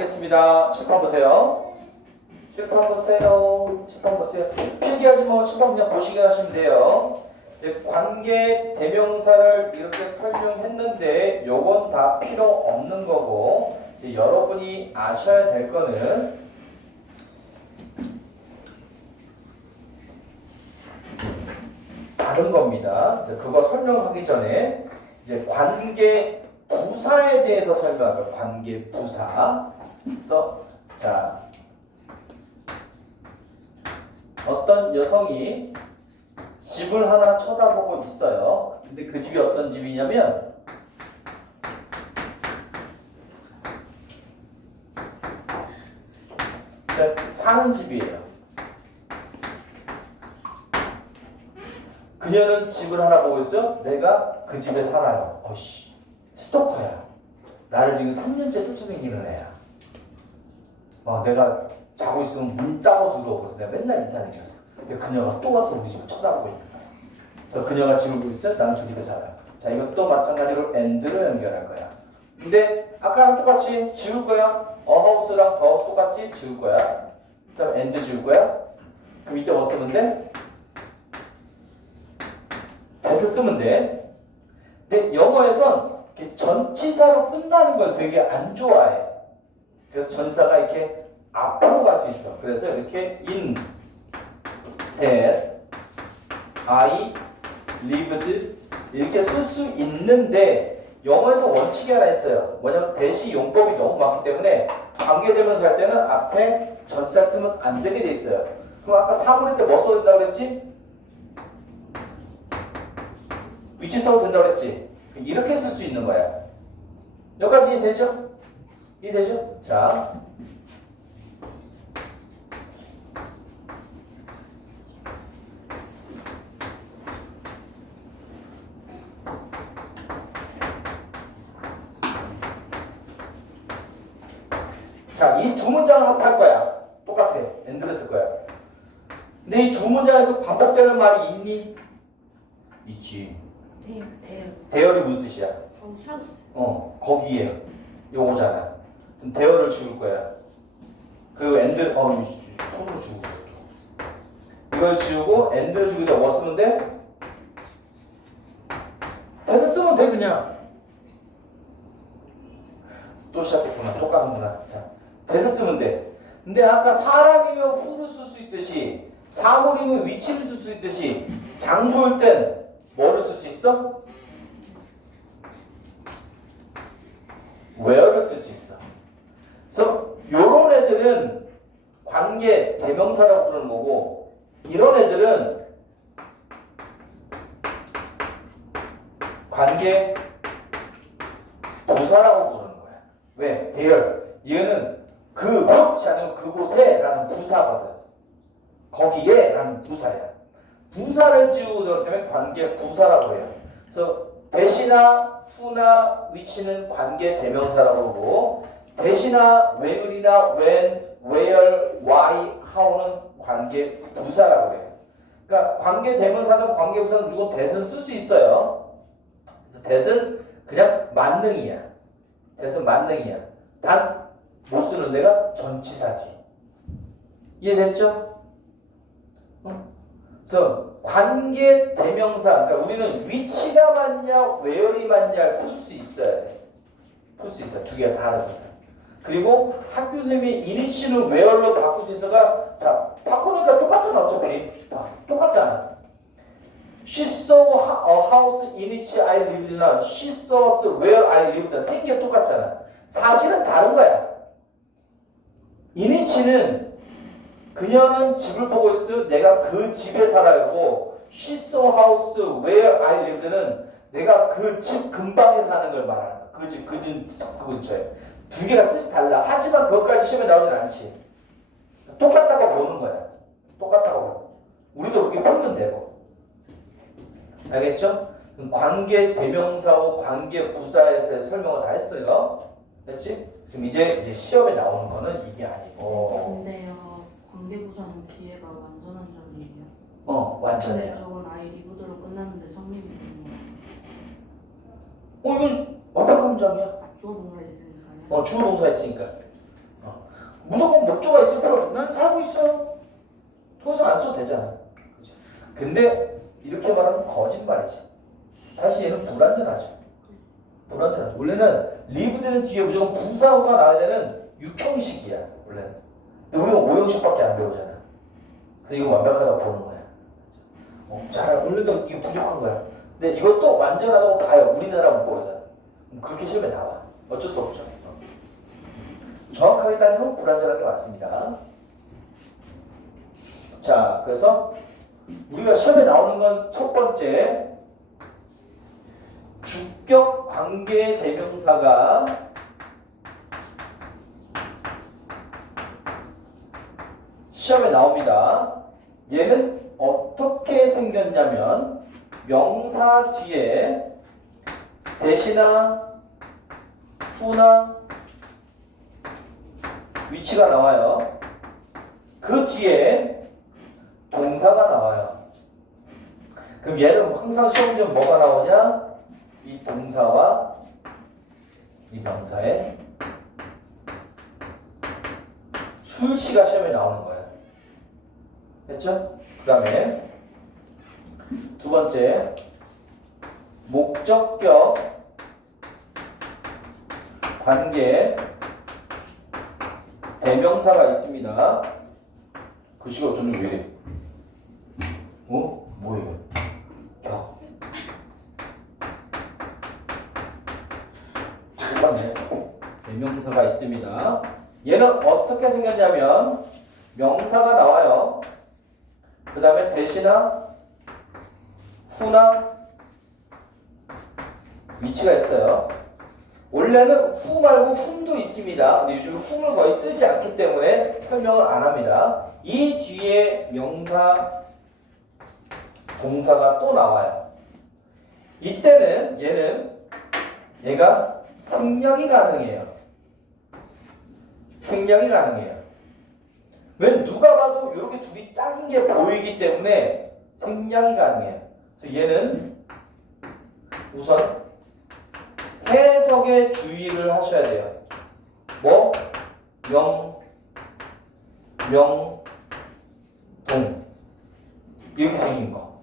하겠습니다. 칠판 보세요. 칠판 보세요. 칠판 보세요. 필기하지 뭐 칠판 그냥 보시게 하시면 돼요. 이제 관계 대명사를 이렇게 설명했는데 요건 다 필요 없는 거고 여러분이 아셔야 될 거는 다른 겁니다. 그래서 그거 설명하기 전에 이제 관계 부사에 대해서 설명할. 관계 부사. 그래서 자 어떤 여성이 집을 하나 쳐다보고 있어요. 근데 그 집이 어떤 집이냐면 자, 사는 집이에요. 그녀는 집을 하나 보고 있어. 내가 그 집에 살아요. 어씨, 스토커야. 나를 지금 3년째 쫓아다니는 애야. 어, 내가 자고 있으면 문 따고 들어오고 내가 맨날 인사다녔어. 근데 그녀가 또 와서 우리 집을 쳐다보고 있는 거야. 그래서 그녀가 집을 보고 있어. 나는 그 집에 살아요. 자, 이것도 마찬가지로 and로 연결할 거야. 근데 아까랑 똑같이 지울 거야. the house 똑같이 지울 거야. 그다음 and 지울 거야. 그럼 이때 뭐 쓰면 돼? 대서 쓰면 돼. 근데 영어에선 전치사로 끝나는 걸 되게 안 좋아해. 그래서 전사가 이렇게 앞으로 갈 수 있어. 그래서 이렇게 in, that, I, lived 이렇게 쓸 수 있는데 영어에서 원칙이 하나 있어요. 뭐냐면 대시 용법이 너무 많기 때문에 관계되면서 할 때는 앞에 전치사 쓰면 안 되게 돼 있어요. 그럼 아까 사물일 때뭐 써야 된다고 그랬지? 위치 써도 된다고 그랬지? 이렇게 쓸 수 있는 거야. 여기까지 이해되죠? 이해되죠? 자. 자, 이 두 문장을 합할 거야. 똑같아. 엔드를 쓸 거야. 근데 이 두 문장에서 반복되는 말이 있니? 있지. 대요 대요 대열이 무슨 뜻이야? 어, 거기에 요거잖아. 지금 대열을 지울 거야. 그리고 엔드, 어, 이 손으로 있어. 또. 이걸 지우고 엔드를 지우고 뭐 쓰면 돼? 대서 쓰면 돼 그냥. 또 시작했구나. 또 까는구나. 자, 대서 쓰면 돼. 근데 아까 사람이면 후를 쓸 수 있듯이 사물이면 위치를 쓸 수 있듯이 장소일 땐 뭐를 쓸 수 있어? Where를 쓸 수 있어. 그래서 요런 애들은 관계 대명사라고 부르는 거고 이런 애들은 관계 부사라고 부르는 거야. 왜? 대열. 얘는 그곳이 아니고 그곳에라는 부사거든. 거기에라는 부사야. 부사를 지우기 때문에 관계 부사라고 해요. 그래서 대시나 후나 위치는 관계 대명사라고 하고 대시나 where이나 when, where, why, how는 관계 부사라고 해요. 그러니까 관계 대명사든 관계 부사든 무조건 대는 쓸수 있어요. 그래서 대는 그냥 만능이야. 대는 만능이야. 단 못 쓰는 데가 전치사지. 이해됐죠? 어? 그래서 관계 대명사, 그러니까 우리는 위치가 맞냐, where이 맞냐를 풀수 있어야 돼. 풀 수 있어. 두 개가 다르거든. 그리고 학교 선생님이 이니시는 where로 바꿀 수 있어가, 자, 바꾸니까 똑같잖아, 어차피. 아, 똑같잖아. She saw a house in which I lived나 she saw where I lived. 생긴 게 똑같잖아. 사실은 다른 거야. in which는 그녀는 집을 보고 있어요. 내가 그 집에 살아요. She saw house where I lived는 내가 그 집 근방에 사는 걸 말하는 거야. 그 집, 그 집, 그 근처에. 두 개가 뜻이 달라. 하지만 그것까지 시험에 나오진 않지. 똑같다고 보는 거야. 똑같다고. 우리도 그렇게 풀면 되고. 알겠죠? 관계 대명사하고 관계 부사에서 설명을 다 했어요. 됐지? 그럼 이제, 이제 시험에 나오는 거는 이게 아니고. 근데요 관계부사는 뒤에가 완전한 점이에요 어, 완전해요. 저건 아이 리브드로 끝났는데 성립이 되는 어, 이건 완벽한 문장이야. 주어 동사 있으니까요 어, 주어 동사 있으니까. 어. 무조건 목조가 있을 필요 없. 난 살고 있어. 더 이상 안 써도 되잖아. 그치? 근데 이렇게 말하면 거짓말이지. 사실 얘는 불완전하죠. 불완전하죠. 원래는 리브드는 뒤에 무조건 부사가 나와야 되는 육형식이야. 원래는. 우리는 오형식밖에 안 배우잖아. 그래서 이거 완벽하다고 보는 거야. 어, 잘 원래도 이거 부족한 거야. 근데 이것도 완전하다고 봐요. 우리나라 문법에서. 그렇게 시험에 나와. 어쩔 수 없죠. 어. 정확하게 따지면 불완전한 게 맞습니다. 자, 그래서 우리가 시험에 나오는 건 첫 번째 주격 관계 대명사가 시험에 나옵니다. 얘는 어떻게 생겼냐면 명사 뒤에 대시나 후나 위치가 나와요. 그 뒤에 동사가 나와요. 그럼 얘는 항상 시험 문제 뭐가 나오냐? 이 동사와 이 명사의 술시가 시험에 나오는 거예요. 됐죠? 그 다음에 두 번째 목적격 관계 대명사가 있습니다. 글씨가 어쩌면 왜 이래? 어? 뭐예요? 격. 똑같네. 대명사가 있습니다. 얘는 어떻게 생겼냐면 명사가 나와요. 그 다음에 대시나 후나 위치가 있어요. 원래는 후 말고 훔도 있습니다. 근데 요즘 훔을 거의 쓰지 않기 때문에 설명을 안 합니다. 이 뒤에 명사, 동사가 또 나와요. 이때는 얘는 얘가 생략이 가능해요. 생략이 가능해요. 왜 누가 봐도 이렇게 둘이 작은 게 보이기 때문에 생략이 가능해요. 그래서 얘는 우선 해석에 주의를 하셔야 돼요. 뭐? 명, 명, 동. 이렇게 생긴 거.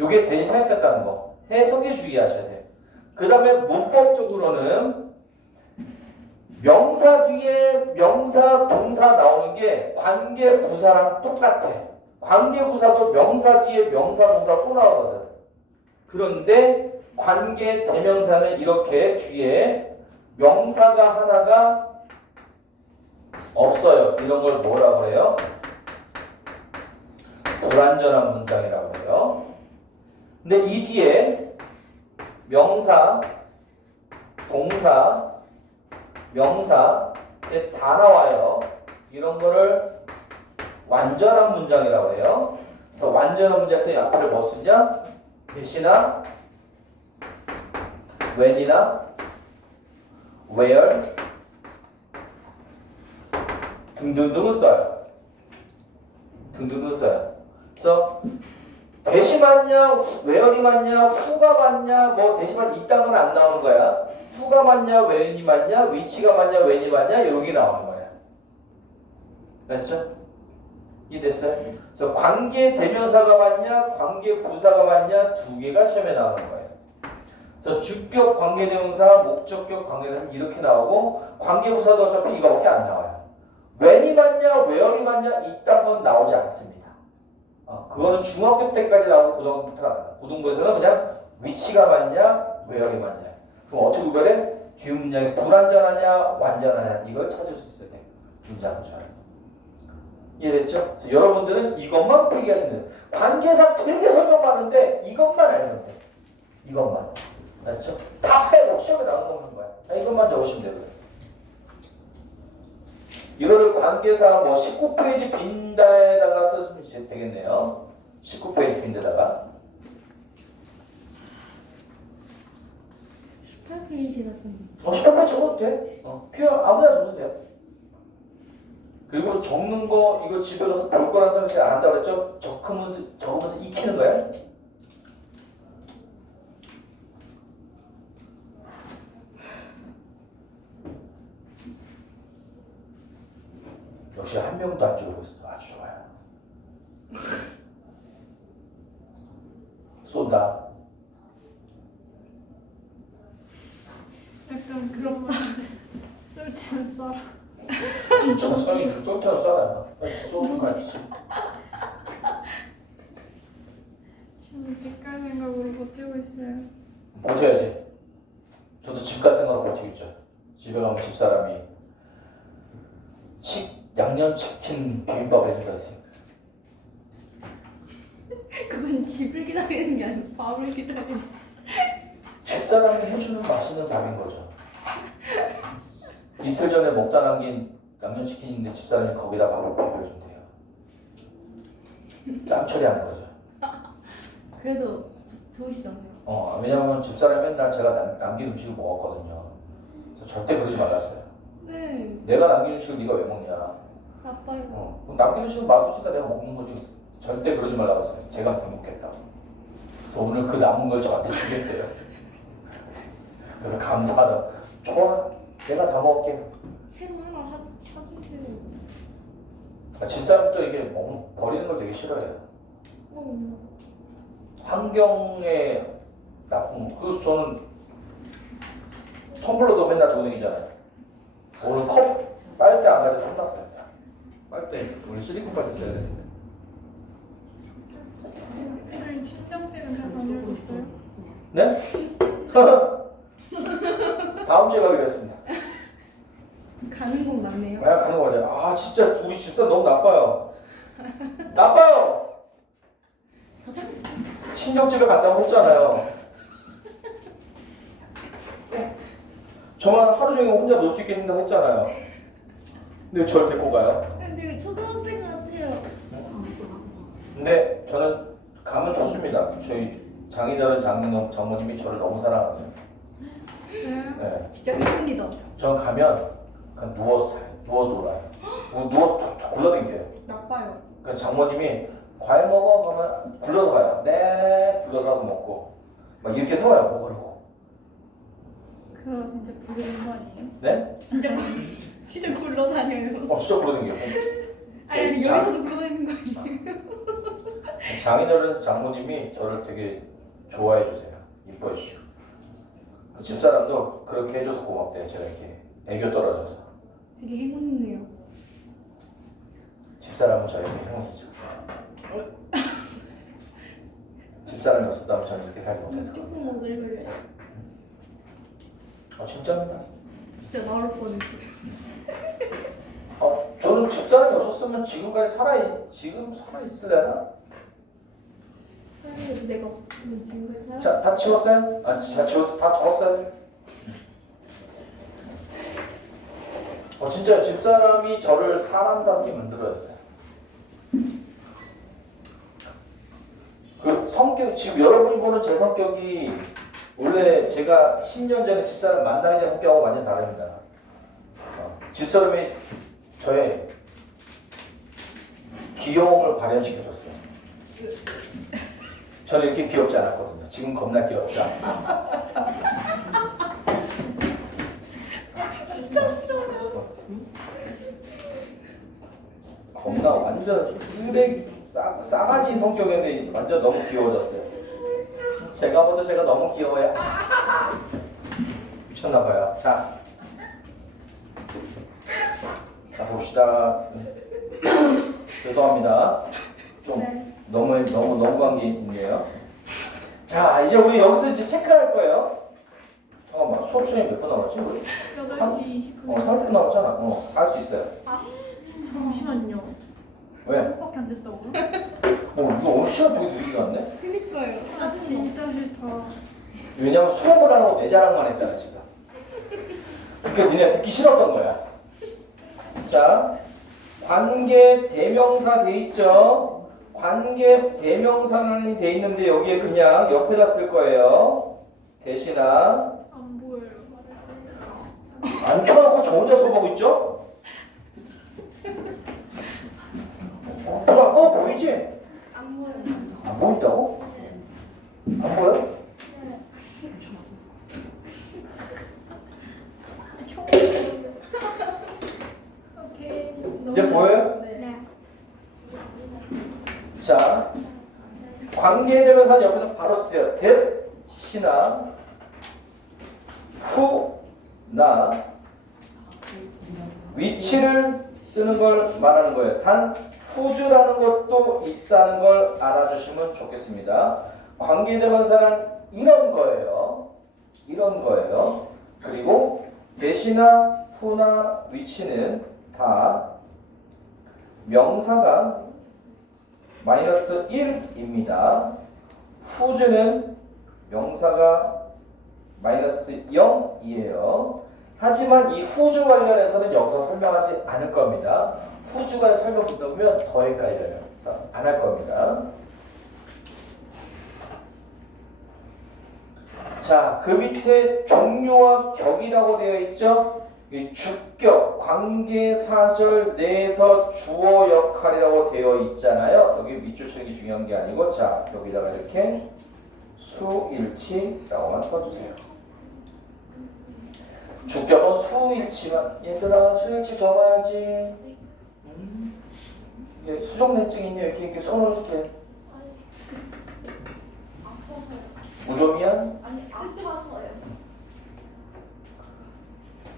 요게 대시 생각했다는 거. 해석에 주의하셔야 돼요. 그 다음에 문법적으로는 명사 뒤에 명사, 동사 나오는 게 관계 부사랑 똑같아. 관계 부사도 명사 뒤에 명사, 동사 또 나오거든. 그런데 관계 대명사는 이렇게 뒤에 명사가 하나가 없어요. 이런 걸 뭐라고 그래요? 불완전한 문장이라고 해요. 근데 이 뒤에 명사, 동사, 명사 다 나와요. 이런 거를 완전한 문장이라고 해요. 그래서 완전한 문장 때 앞에를 뭐 쓰냐? 대시나 when이나 where 등등등을 써요. 등등등 써요. 그래서 대시 맞냐, where이 맞냐, 후가 맞냐, 뭐 대시 맞냐 이딴 건안 나오는 거야. 후가 맞냐, when이 맞냐, 위치가 맞냐, when이 맞냐 여기 나오는 거야. 됐죠? 이해됐어요? 그래서 관계 대명사가 맞냐, 관계 부사가 맞냐 두 개가 시험에 나오는 거예요. 그래서 주격 관계 대명사, 목적격 관계 대명사 이렇게 나오고 관계 부사도 어차피 이거밖에 안 나와요. when이 맞냐, where이 맞냐 이딴 건 나오지 않습니다. 어, 그거는 중학교 때까지 나오고 고등학교부터 안 나와요. 고등부에서는 그냥 위치가 맞냐, where이 맞냐. 그럼 어떻게 구별해? 뒤 문장이 불완전하냐, 완전하냐 이걸 찾을 수 있어야 돼. 문장을 잘. 이해됐죠? 그래서 여러분들은 이것만 필기하시면 돼요. 관계상 되게 설명 많은데 이것만 알면 돼. 이것만. 알았죠? 다 빼고 시험에 나오는 것만 거야. 아, 이것만 적으시면 되거든. 이거를 관계사 뭐 19페이지 빈다에다가 써주면 되겠네요. 19페이지 빈데다가 18페이지라서 어, 18페이지 적어도 돼. 어, 그냥 아무나 적어도 돼요. 그리고 적는 거 이거 집에 가서 볼 거라는 생각 제가 안 한다고 그랬죠? 적으면서, 적으면서 익히는 거야. 역시 한 명도 안 적고 있어. 아주 좋아요. 쏜다. 아니지. 지금 집 갈 생각으로 버티고 있어요. 버텨야지. 저도 집 갈 생각으로 버티고 있죠. 집에 가면 집사람이 치, 양념치킨 비빔밥 해준다으니까 그건 집을 기다리는 게 아니고 밥을 기다리는. 집사람이 해주는 맛있는 밥인 거죠. 이틀 전에 먹다 남긴 양념치킨인데 집사람이 거기다 밥을 비벼준대요. 짬 처리하는 거죠. 그래도 좋으시잖아요. 어, 왜냐면 집사람이 맨날 제가 남, 남긴 음식을 먹었거든요. 그래서 절대 그러지 말랐어요. 네. 내가 남긴 음식을 네가 왜 먹냐. 나빠요. 어, 그럼 남긴 음식은 맛없으니까 내가 먹는 거지. 절대 그러지 말라고 했어요. 제가 못 먹겠다. 그래서 오늘 그 남은 걸 저한테 주겠대요. 그래서 감사하다. 좋아, 내가 다 먹을게. 새로 하나 사 사주세요. 아, 집사람이 또 이게 먹, 버리는 걸 되게 싫어해요. 어. 환경에 나쁜 거. 그래서 저는 텀블러도 맨날 도능이잖아요. 오늘 컵 빨대 안 가져서 혼났어요. 빨대 우리 쓰리컵 빨대 써야 되는데. 오늘 친정댁은 다 다녀오셨어요? 네? 다음 주에 가기로 했습니다. 가는 건 맞네요. 아 가는 거죠. 아 진짜 우리 집사 너무 나빠요. 나빠요. 가자. 친정집에 간다고 했잖아요. 저만 하루 종일 혼자 놀 수 있게 된다고 했잖아요. 근데 왜 저를 데리고 가요? 근데 이거 초등학생 같아요. 근데 저는 가면 좋습니다. 저희 장인어른 장인 장모님이 저를 너무 사랑하세요. 진짜요? 네. 진짜 행운이다. 전 가면 그냥 누워서 자요. 누워서 놀아요. 뭐 누워서 툭- 툭 굴러댕겨요. 나빠요. 그 장모님이 과일 먹어 그러면 굴러서 가요. 네, 굴러서 가서 먹고 막 이렇게 세워요. 먹으라고. 그거 진짜 부르는 거 아니에요? 네? 진짜 굴- 진짜 굴러다녀요. 어 진짜 굴러댕겨. 아니 아니 자. 여기서도 굴러다니는 거 아니에요? 장인어른 장모님이 저를 되게 좋아해 주세요. 이뻐해 주시고. 그 집사람도 그렇게 해줘서 고맙대요. 제가 이렇게 애교 떨어져서. 되게 행운이네요. 집사람은 저에게 행운이죠. 집사람이 없었다면 저는 이렇게 살지 못했을 거예요. 조금 오글거려요. 아 진짜입니다. 진짜 나올 뻔했어요. 어, 저는 집사람이 없었으면 지금까지 살아 지금 살아 있을래나? 사실 내가 없으면 지금까지 살. 자, 다 지웠어요? 아, 다 지웠어, 다 적었어요. 어, 진짜 집사람이 저를 사람답게 만들어줬어요. 그 성격 지금 여러분이 보는 제 성격이 원래 제가 10년 전에 집사람 만나기 전 성격하고 완전 다릅니다. 어, 집사람이 저의 귀여움을 발현시켜줬어요. 저는 이렇게 귀엽지 않았거든요. 지금 겁나 귀엽죠. 진짜 싫어요. 겁나 완전 쓰레기 싸, 싸가지 성격인데 완전 너무 귀여워졌어요. 제가 봐도 제가 너무 귀여워요. 아! 미쳤나봐요. 자, 자 봅시다. 죄송합니다. 좀 네. 너무 너무 너무 관계 있네요. 자 이제 우리 여기서 이제 체크할 거예요. 잠깐만 수업 시간이 몇 분 남았지 우리? 8시 29분. 어 30분 남았잖아. 어 할 수 있어요. 잠시만요. 왜? 한국밖에 안 됐다고요? 어 이거 시간 되게 느리게 갔네. 그니까요. 아 진짜 싫다. 왜냐면 수업을 안 하고 내 자랑만 했잖아 지금. 그러니까 니네 듣기 싫었던 거야. 자 관계 대명사 돼 있죠. 관계 대명사는 돼 있는데 여기에 그냥 옆에다 쓸 거예요. 대신아. 안 보여요. 안 켜놓고 저 혼자 수업하고 있죠? 어, 어 보이지? 안 보여요. 안 보인다고? 안 보여? 이제 보여요? 네. 자, 관계대명사는 여기서 바로 쓰세요. 대시나 후나 위치를 쓰는 걸 말하는 거예요. 단 후주라는 것도 있다는 걸 알아주시면 좋겠습니다. 관계대명사는 이런 거예요. 이런 거예요. 그리고 대시나 후나 위치는 다 명사가 마이너스 1입니다. 후주는 명사가 마이너스 0이에요. 하지만 이 후주 관련해서는 여기서 설명하지 않을 겁니다. 후주가 설명 듣다 보면 더 헷갈려요. 그래서 안 할 겁니다. 자, 그 밑에 종료와 격이라고 되어 있죠? 이 주격, 관계사절 내에서 주어 역할이라고 되어 있잖아요. 여기 밑줄 치기 중요한 게 아니고, 자, 여기다가 이렇게 수일치라고만 써주세요. 주격은 수일치만. 얘들아, 수일치 적어야지. 음. 이게 수족냉증 있냐? 이렇게, 이렇게. 아파서요. 무좀이야? 아니 아파서요.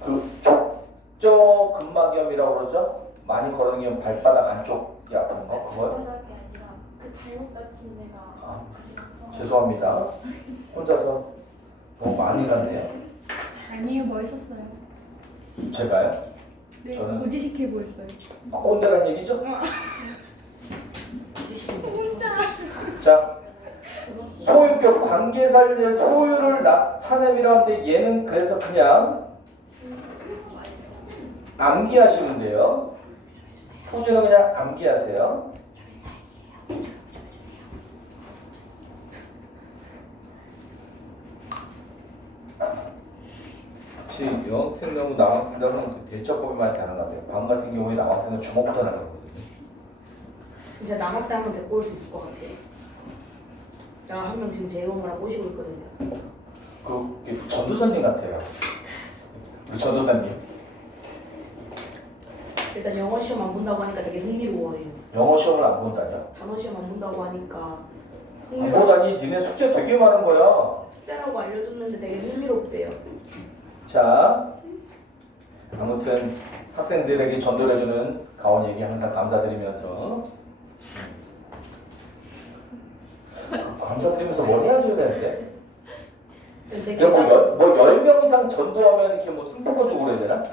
그 족저 근막염이라고 그러죠? 많이 걸어다니 면 발바닥 안쪽이 아픈 거 그거요? 바닥이 아니라 그 발목 같은 데가 아, 아직 아파. 죄송합니다. 혼자서 너무 많이 갔네요. 아니요 멋있었어요. 제가요? 네 저는- 고지식해 보였어요. 아, 꼰대란 얘기죠? 혼자. 자, 소유격 관계사의 소유를 나타냄이라 하는데 얘는 그래서 그냥 암기하시면 돼요. 후주는 그냥 암기하세요. 혹시 여학생하고 남학생들은 대처법이 많이 다른 것 같아요. 방 같은 경우에 남학생은 주먹부터 나가거든요. 이제 남학생 한번 데리고 올 수 있을 것 같아요. 제가 한 명 지금 하고 오시고 있거든요. 그 전도사님 같아요. 우리 전도사님. 일단 영어 시험 안 본다고 하니까 되게 흥미로워요. 영어 시험을 안 본다냐? 단어 시험 안 본다고 하니까 안 흥미로워. 보다니 니네 숙제 되게 많은 거야. 숙제라고 알려줬는데 되게 흥미롭대요. 자, 아무튼 학생들에게 전도를 해주는 가온 얘기 항상 감사드리면서 감사드리면서 뭘 해줘야 되는데? 제 뭐, 기타 열, 뭐 10명 이상 전도하면 이렇게 뭐 상품권 주고 그래야 되나?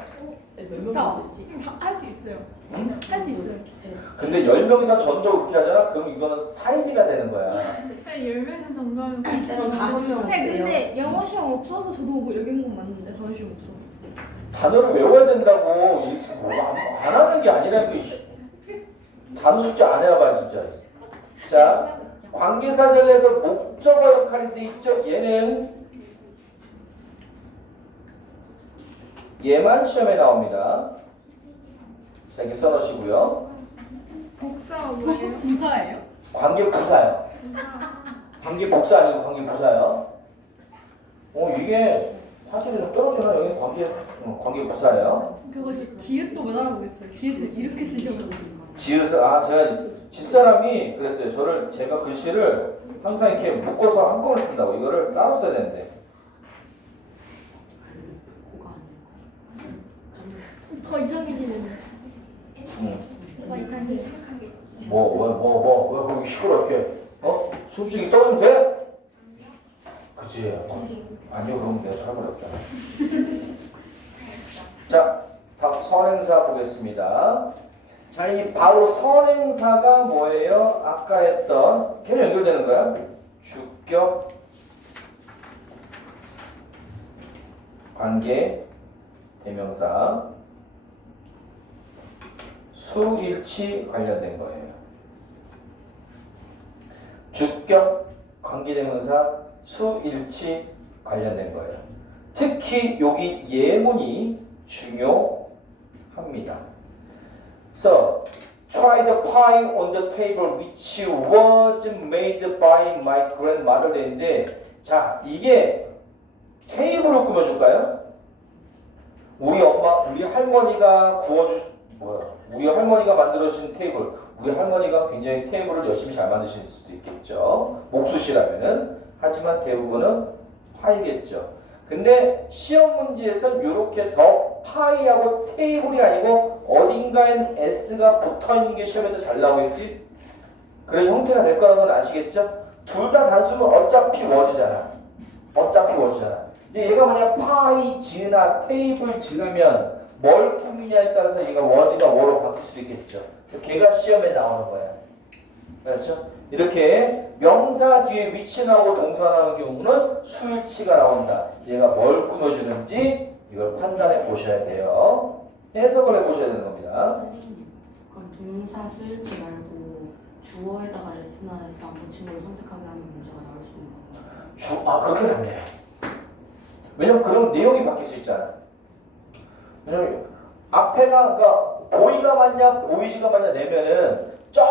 몇명 다. 됐지? 할수 있어요. 응? 할수 있어요. 셋. 근데 10명 이상 전도 그렇게 하잖아? 그럼 이거는 사이비가 되는 거야. 한 10명 정도면 쌤은 다섯 명 네? 근데 영어 시험 없어서 저도 뭐 여경공 맞는데 단어 시험 없어. 단어를 외워야 된다고 안 하는 게 아니라니까 이씨. 단어 숙제 안 해봐 진짜. 자 관계사절에서 목적어 역할인데 있죠. 얘는 얘만 시험에 나옵니다. 자 이렇게 써놓으시고요. 복사 뭐예요? 부사예요? 관계 부사요. 관계 복사 아니고 관계 부사요. 어 이게 화질이 좀 떨어지나 여기 관계 어, 관계 부사예요. 그거 지읒도 못 알아보겠어요. 지읒을 이렇게 쓰셔가지고. 지읒을 아 제가 집사람이 그랬어요. 저를 제가 글씨를 항상 이렇게 묶어서 한꺼번에 쓴다고 이거를 따로 써야 되는데 고가 더 이상해지는데. 음. 더 이상해. 뭐뭐뭐뭐 거기 시끄러 이렇게 어 숨쉬기 떠면 돼? 그치 어. 아니요 그러면 내가 살벌했잖아. 자 다음 선행사 보겠습니다. 자 이 바로 선행사가 뭐예요? 아까 했던 계속 연결되는 거야? 주격 관계 대명사 수일치 관련된 거예요. 주격 관계대명사 수일치 관련된 거예요. 특히 여기 예문이 중요합니다. So, try the pie on the table which was made by my grandmother 인데 자, 이게 테이블을 꾸며줄까요? 우리 엄마, 우리 할머니가 구워주, 뭐야? 우리 할머니가 만들어주신 테이블. 우리 할머니가 굉장히 테이블을 열심히 잘 만드실 수도 있겠죠. 목수시라면은. 하지만 대부분은 파이겠죠. 근데 시험 문제에선 이렇게 더 파이하고 테이블이 아니고 어딘가엔 S가 붙어 있는 게 시험에도 잘 나오겠지? 그런 형태가 될 거라는 건 아시겠죠? 둘 다 단수면 어차피 워즈잖아. 어차피 워즈잖아. 얘가 만약 파이 지나 테이블 지으면 뭘 꾸미냐에 따라서 얘가 워즈가 워로 바뀔 수도 있겠죠. 그래서 걔가 시험에 나오는 거야. 그렇죠? 이렇게 명사 뒤에 위치 나오고 동사 나오는 경우는 수일치가 나온다. 얘가 뭘 꾸며주는지 이걸 판단해 보셔야 돼요. 해석을 해 보셔야 되는 겁니다. 선생님 그럼 동사 쓸지 말고 주어에다가 S나 S 안 붙인 걸 선택하게 하는 문제가 나올 수 있는 건가요? 주, 아 그렇게는 안 돼요. 왜냐면 그럼 내용이 바뀔 수 있잖아. 왜냐면 앞에가 그러니까 보이가 맞냐 보이지가 맞냐 내면은 저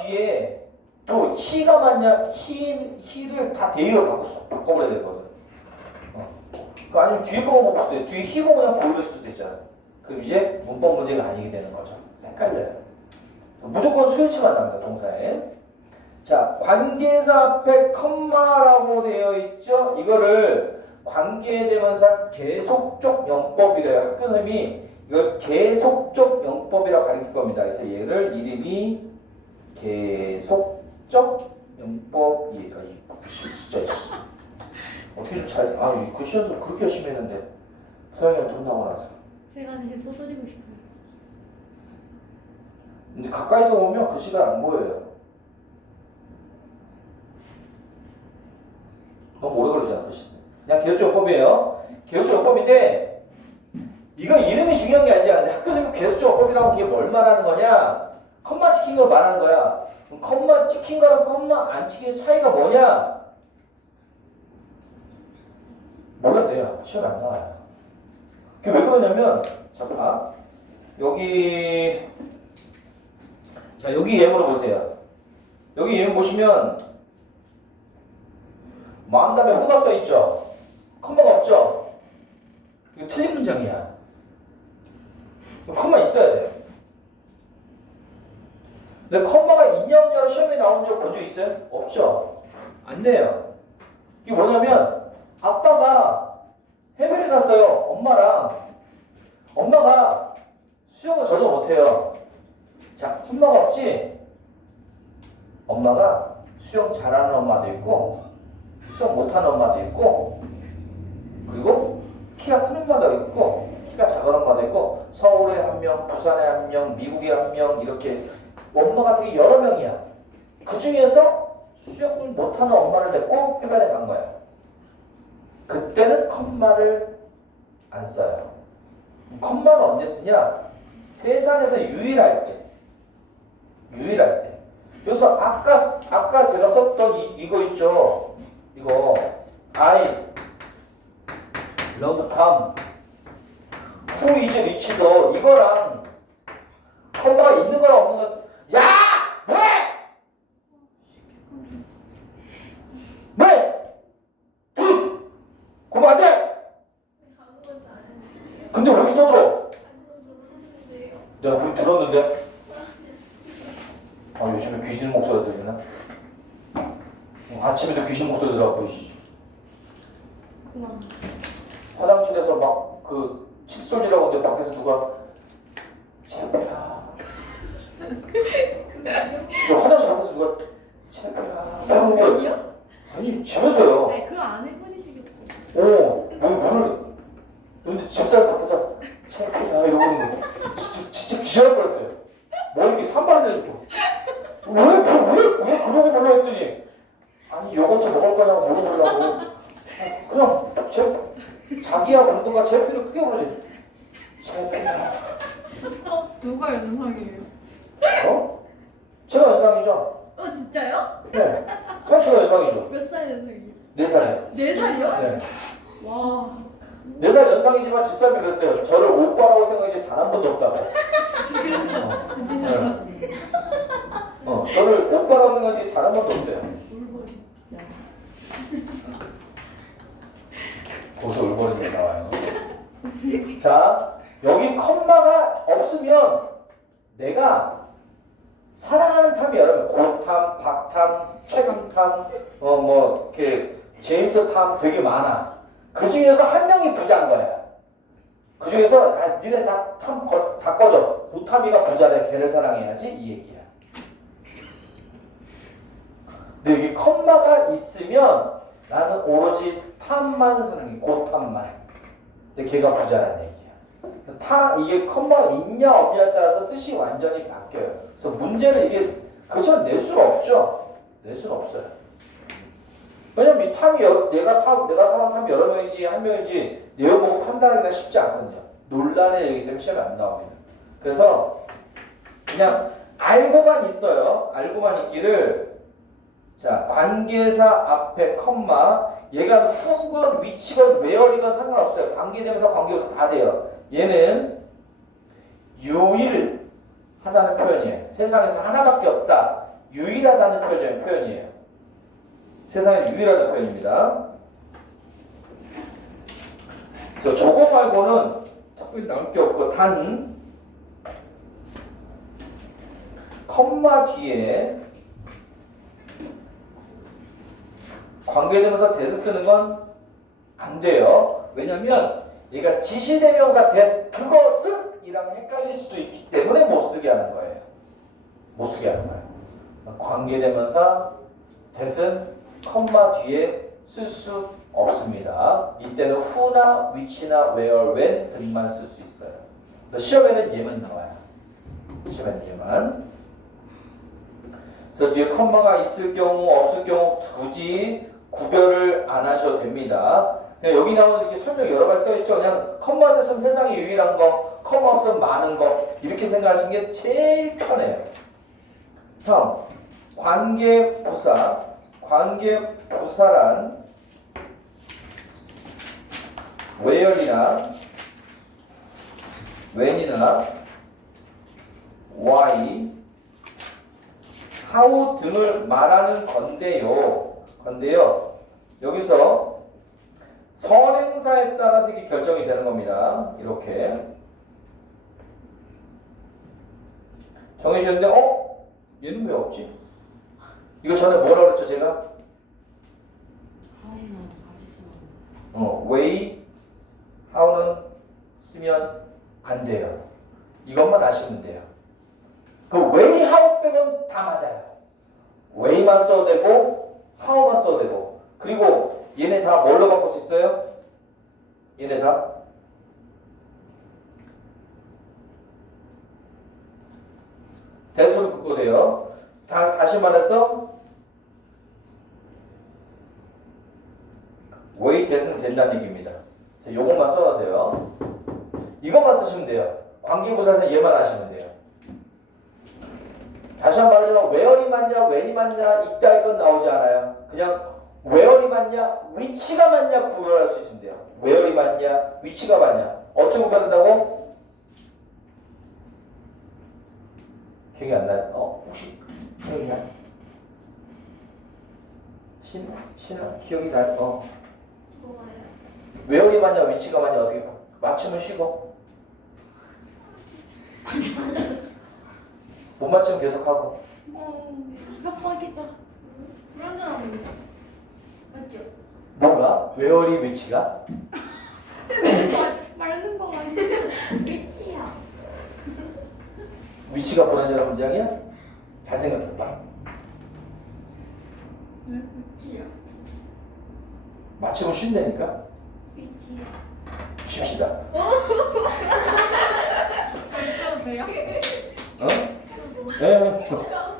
뒤에 또 히가 맞냐 히 히를 다 대의로 바꿔 바꿔버려야 되거든. 어. 그 아니면 뒤에 보고 못 수도 돼. 뒤에 히 보고 그냥 보이를 수도 있잖아. 그럼 이제 문법 문제가 아니게 되는 거죠. 헷갈려요. 무조건 수일치만 납니다 동사에. 자, 관계사 앞에 컴마라고 되어 있죠? 이거를 관계대명사 계속적 영법이래요. 학교 선생님이 이걸 계속적 영법이라고 가르칠 겁니다. 그래서 얘를 이름이 계속적 영법이에요. 아, 진짜 씨. 어떻게 좀 잘, 아, 이 쿠션을 그렇게 열심히 했는데 서영이랑 돈 나고 나서. 제가 대신 써드리고 싶어요. 근데 가까이서 보면 글씨가 안 보여요. 너무 오래 걸리잖아, 글씨. 그냥 계수적법이에요. 계수적법인데 이거 이름이 중요한 게 아니야. 근데 학교 선생님 계수적법이라고 그게 뭘 말하는 거냐? 컴마 찍힌 걸 말하는 거야. 컴마 찍힌 거랑 컴마 안 찍힌 차이가 뭐냐? 몰라도 돼요. 시험에 안 나와요. 그게 왜 그러냐면 잠깐 여기 자 여기 예문을 보세요. 여기 예문 보시면 마한 다음에 후가 써 있죠. 컴마가 없죠. 이거 틀린 문장이야. 컴마 있어야 돼. 근데 컴마가 있냐 없냐로 시험에 나온 적 본 적 있어요? 없죠. 안 돼요. 이게 뭐냐면 아빠가 해변에 갔어요. 엄마랑 엄마가 수영을 전혀 못해요. 자, 컴마가 없지? 엄마가 수영 잘하는 엄마도 있고 수영 못하는 엄마도 있고 키가 큰 엄마도 있고 키가 작은 엄마도 있고 서울에 한 명, 부산에 한 명, 미국에 한 명 이렇게 엄마가 되게 여러 명이야. 그 중에서 수영을 못하는 엄마를 데리고 해변에 간 거야. 그때는 컴마를 안 써요. 컴마는 언제 쓰냐? 세상에서 유일할 때. 유일할 때. 그래서 아까 아까 제가 썼던 이, 이거 있죠. 이거 I love Tom. Who is Richard? 이거랑 컴마가 있는 거랑 없는 거. 야! 왜? 왜? 둘! 그러면 안 돼! 근데 왜 이렇게 했는데요. 내가 문 들었는데? 아 요즘에 귀신 목소리 들리나? 어, 아침에도 귀신 목소리 들어갖고 씨. 화장실에서 막 그 칫솔질하고 있는데 밖에서 누가 제발 그 화장실 밖에서 누가 제발 아니요? 아니 집에서요 네, 그럼 아내분이시겠죠. 어 여기 문을 근데 집사람 밖에서 제발 이러고 있는 거 진짜, 진짜 기절할 뻔했어요 뭐 이렇게 산발을 해주고 왜, 왜, 왜, 왜 그러고 몰라 했더니 아니 요거트 먹을 거냐고 물어보려고 그냥 제 자기야 뭔가 제 피를 크게 부르지 제 피야 어, 누가 연상이에요? 어? 제가 연상이죠 어, 진짜요? 네 그냥 제가 연상이죠 몇 살 연상이에요? 네 살에 네 살이요? 네. 와. 네 살 연상이지만 집사람이 그랬어요 저를 오빠라고 생각하지 단 한 번도 없다고 어, 네. 어 저를 오빠라고 생각하지 단 한 번도 없대요 거기서 올버리는 게 나와요. 자, 여기 컴마가 없으면 내가 사랑하는 탐이 여러 개, 고탐, 박탐, 최강탐, 어 뭐 이렇게 제임스 탐 되게 많아. 그 중에서 한 명이 부자인 거야. 그 중에서 아 니네 다탐 다 꺼져. 고탐이가 부자래. 걔를 사랑해야지 이 얘기야. 근데 여기 컴마가 있으면 나는 오로지 탐만 사랑해. 고탐만. 근데 걔가 부자라는 얘기야. 타 이게 컴마가 있냐 없냐에 따라서 뜻이 완전히 바뀌어요. 그래서 문제는 이게 그처럼 낼 수가 없죠. 낼 수는 없어요. 왜냐면 이 탐이 여러, 내가 탐 내가 사람 탐이 여러 명인지 한 명인지 내용보고 판단하기가 쉽지 않거든요. 논란의 얘기 때문에 시험에 안 나옵니다. 그래서 그냥 알고만 있어요. 알고만 있기를 자 관계사 앞에 컴마 얘가 후건 위치건 웨어리건 상관없어요. 관계대명사 관계부사 다 돼요. 얘는 유일 하다는 표현이에요. 세상에서 하나밖에 없다. 유일하다는 표현, 표현이에요. 세상에 유일하다는 표현입니다. 그래서 저거 말고는 특별히 나올 게 없고 단 컴마 뒤에 관계대명사 대서 쓰는 건 안 돼요. 왜냐면 얘가 지시대명사 대 그것은 이랑 헷갈릴 수도 있기 때문에 못 쓰게 하는 거예요. 못 쓰게 하는 거예요. 관계대명사 대은 컴마 뒤에 쓸 수 없습니다. 이때는 who나 which나 where, when 등만 쓸 수 있어요. 시험에는 얘만 나와요. 시험에는 얘만. 그래서 뒤에 컴마가 있을 경우 없을 경우 굳이 구별을 안 하셔도 됩니다. 여기 나오는 이렇게 설명 여러 가지 써 있죠. 그냥 컴마 썼으면 세상에 유일한 거, 컴마 없으면 많은 거 이렇게 생각하시는 게 제일 편해요. 다음 관계 부사, 관계 부사란 where이나 when이나 why, how 등을 말하는 건데요. 건데요. 여기서 선행사에 따라서 이게 결정이 되는 겁니다. 이렇게 정해주셨는데 어? 얘는 왜 없지? 이거 전에 뭐라 그랬죠 제가? 하이는 같이 쓰면 어, way, how는 쓰면 안 돼요. 이것만 아시면 돼요. 그 way, how 빼면 다 맞아요. way만 써도 되고 how만 써도 되고 그리고 얘네 다 뭘로 바꿀 수 있어요? 얘네 다 대수로 바꿔도 돼요. 다, 다시 말해서 way 대수는 된다는 얘기입니다. 자, 요것만 써놓으세요. 이것만 쓰시면 돼요. 관계부사에서 얘만 하시면 돼요. 다시 한번 말하자면 where이 맞냐, when이 맞냐 이따 이건 나오지 않아요. 그냥 where이 맞냐, 위치가 맞냐 구별할 수 있으면 돼요. where이 맞냐, 위치가 맞냐. 어떻게 구별한다고? 기억이 안 나요? 어, 혹시 기억이 나요? 신, 신아, 기억이 나요? 어. 뭐가요? where이 맞냐, 위치가 맞냐 어떻게 봐? 맞추면 쉬고. 못 맞추면 계속 하고. 어, 협박이죠. 불안전합니다. 맞죠? 뭐가? 웨어리 위치가? 말하는 거 같은데 위치야. 위치가 보난자라 문장이야? 잘 생각해봐. 위치야. 맞추면 쉽다니까? 위치야. 쉽시다. 어? 네. 그러니까.